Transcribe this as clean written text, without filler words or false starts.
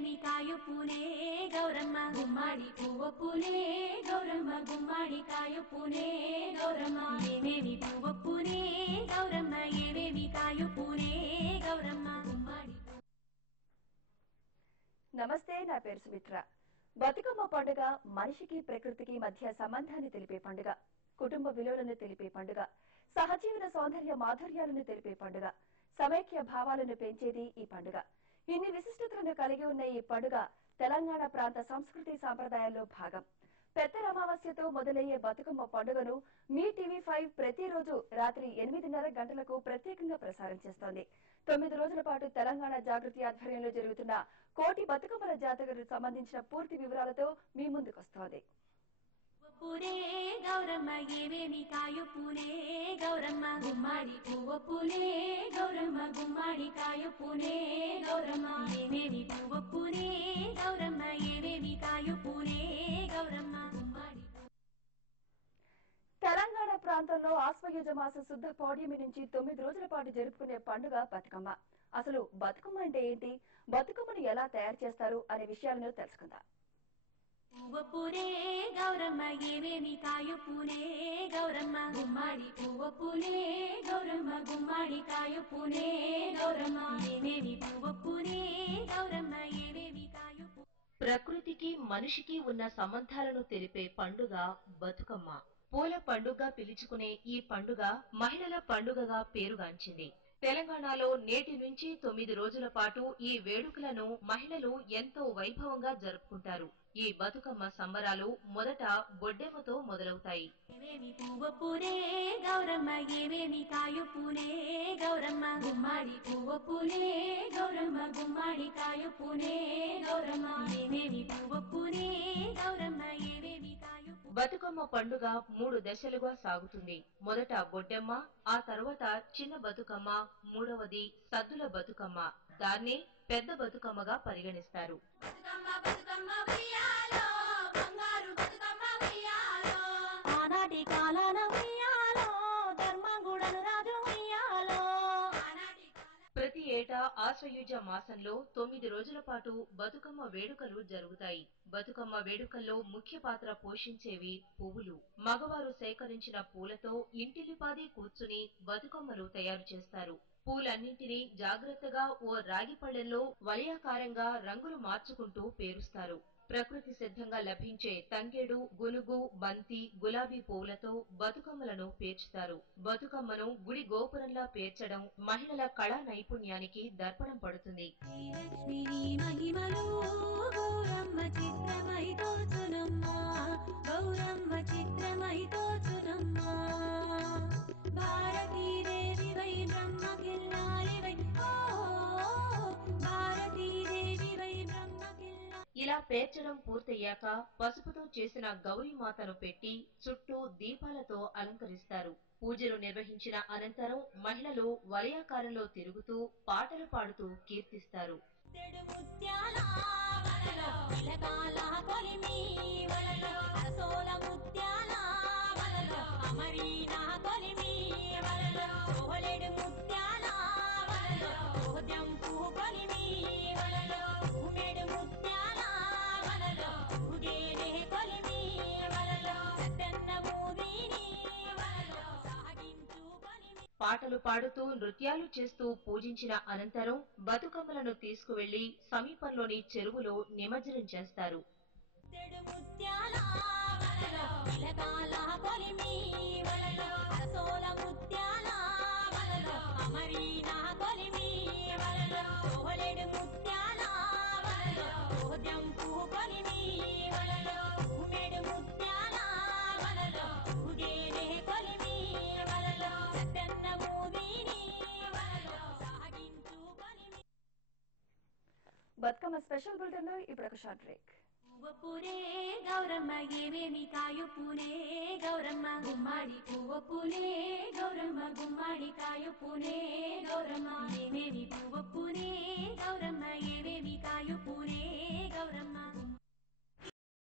ఏవేమి కాయు పూనే గౌరమ్మ గుమ్మడి పువ్వు పూనే గౌరమ్మ గుమ్మడి కాయు పూనే గౌరమ్మ ఏవేమి పువ్వు పూనే గౌరమ్మ ఏవేమి కాయు పూనే గౌరమ్మ గుమ్మడి. నమస్తే, నా పేరు సుమిత్ర. బతుకమ్మ పండుగ మనిషికి ప్రకృతికి మధ్య సంబంధాన్ని తెలిపే పండుగ, కుటుంబ విలువలను తెలిపే పండుగ, సహజీవన సౌందర్య మాధుర్యాలను తెలిపే పండుగ, సమైక్య భావాలను పెంచేది ఈ పండుగ. ఇన్ని విశిష్టతలను కలిగి ఉన్న ఈ పండుగ తెలంగాణ ప్రాంత సంస్కృతి సాంప్రదాయాల్లో భాగం. పెద్దల అమావాస్యతో మొదలయ్యే బతుకమ్మ పండుగను మీ టీవీ5 ప్రతిరోజు రాత్రి 8:30 గంటలకు ప్రత్యేకంగా ప్రసారం చేస్తోంది. 9 రోజుల పాటు తెలంగాణ జాగృతి ఆధ్వర్యంలో జరుగుతున్న కోటి బతుకమ్మల జాతరకు సంబంధించిన పూర్తి వివరాలతో మీ ముందుకొస్తోంది. పూనే గౌరమ్మ ఏవేమి కాయు పూనే గౌరమ్మ గుమ్మడి పువ్వు పూనే గౌరమ్మ గుమ్మడి కాయు పూనే గౌరమ్మ ఏవేమి పువ్వు పూనే గౌరమ్మ ఏవేమి కాయు పూనే గౌరమ్మ గుమ్మడి. తెలంగాణ ప్రాంతంలో ఆశ్వయుజ మాస శుద్ధ పౌర్ణమి నుంచి 9 రోజుల పాటు జరుపుకునే పండుగ బతుకమ్మ. అసలు బతుకమ్మ అంటే ఏంటి, బతుకమ్మను ఎలా తయారు చేస్తారు అనే విషయాలను తెలుసుకుందాం. పువ్వు పూనే గౌరమ్మ ఏవేమి కాయు పూనే గౌరమ్మ గుమ్మడి పువ్వు పూనే గౌరమ్మ గుమ్మడి కాయు పూనే గౌరమ్మ ఏవేమి పువ్వు పూనే గౌరమ్మ ఏవేమి కాయు. ప్రకృతికి మనిషికి ఉన్న సంబంధాలను తెలిపే పండుగ బతుకమ్మ. పూల పండుగ పిలుచుకునే ఈ పండుగ మహిళల పండుగగా పేరుగాంచింది. తెలంగాణలో నేటి నుంచి 9 రోజుల పాటు ఈ వేడుకలను మహిళలు ఎంతో వైభవంగా జరుపుకుంటారు. ఈ బతుకమ్మ సంబరాలు మొదట బొడ్డెమ్మతో మొదలవుతాయి. ఏవేమి పువ్వు పూనే గౌరమ్మ ఏవేమి కాయు పూనే గౌరమ్మ గుమ్మడి పువ్వు పూనే గౌరమ్మ గుమ్మడి కాయు పూనే గౌరమ్మ ఏవేమి పువ్వు పూనే గౌరమ్మ ఏవేమి కాయు. బతుకమ్మ పండుగ 3 దశలుగా సాగుతుంది. మొదట బొడ్డెమ్మ, ఆ తర్వాత చిన్న బతుకమ్మ, మూడవది సద్దుల బతుకమ్మ. దాన్నే పెద్ద బతుకమ్మగా పరిగణిస్తారు. ఆనాటి కాలాన ఉయ్యాలో ధర్మగుడను రాజు ఉయ్యాలో. ప్రతి ఏటా ఆశ్వయుజ మాసంలో 9 రోజుల పాటు బతుకమ్మ వేడుకలు జరుగుతాయి. బతుకమ్మ వేడుకల్లో ముఖ్య పాత్ర పోషించేవి పువ్వులు. మగవారు సేకరించిన పూలతో ఇంటిలిపాది కూర్చుని బతుకమ్మలు తయారు చేస్తారు. పూలన్నింటినీ జాగ్రత్తగా ఓ రాగి పళ్ళెంలో వలయాకారంగా రంగులు మార్చుకుంటూ పేరుస్తారు. ప్రకృతి సిద్ధంగా లభించే తంగేడు, గునుగు, బంతి, గులాబీ పువ్వులతో బతుకమ్మలను పేర్చుతారు. బతుకమ్మను గుడి గోపురంలా పేర్చడం మహిళల కళా నైపుణ్యానికి దర్పణం పడుతుంది. ఇలా పేర్చడం పూర్తయ్యాక పసుపుతో చేసిన గౌరీమాతను పెట్టి చుట్టూ దీపాలతో అలంకరిస్తారు. పూజలు నిర్వహించిన అనంతరం మహిళలు వలయాకారంలో తిరుగుతూ పాటలు పాడుతూ కీర్తిస్తారు. పాటలు పాడుతూ నృత్యాలు చేస్తూ పూజించిన అనంతరం బతుకమ్మలను తీసుకువెళ్లి సమీపంలోని చెరువులో నిమజ్జనం చేస్తారు. బతుకమ్మ స్పెషల్ బులెటిన్ లో ఇప్పుడు ఒక షార్ట్ బ్రేక్. పువ్వు పూనే గౌరమ్మ ఏవేమి కాయు పూనే గౌరమ్మ గుమ్మడి పువ్వు పూనే గౌరమ్మ గుమ్మడి కాయు పూనే గౌరమ్మ ఏవేమి పువ్వు పూనే గౌరమ్మ ఏవేమి కాయు పూనే గౌరమ్మ.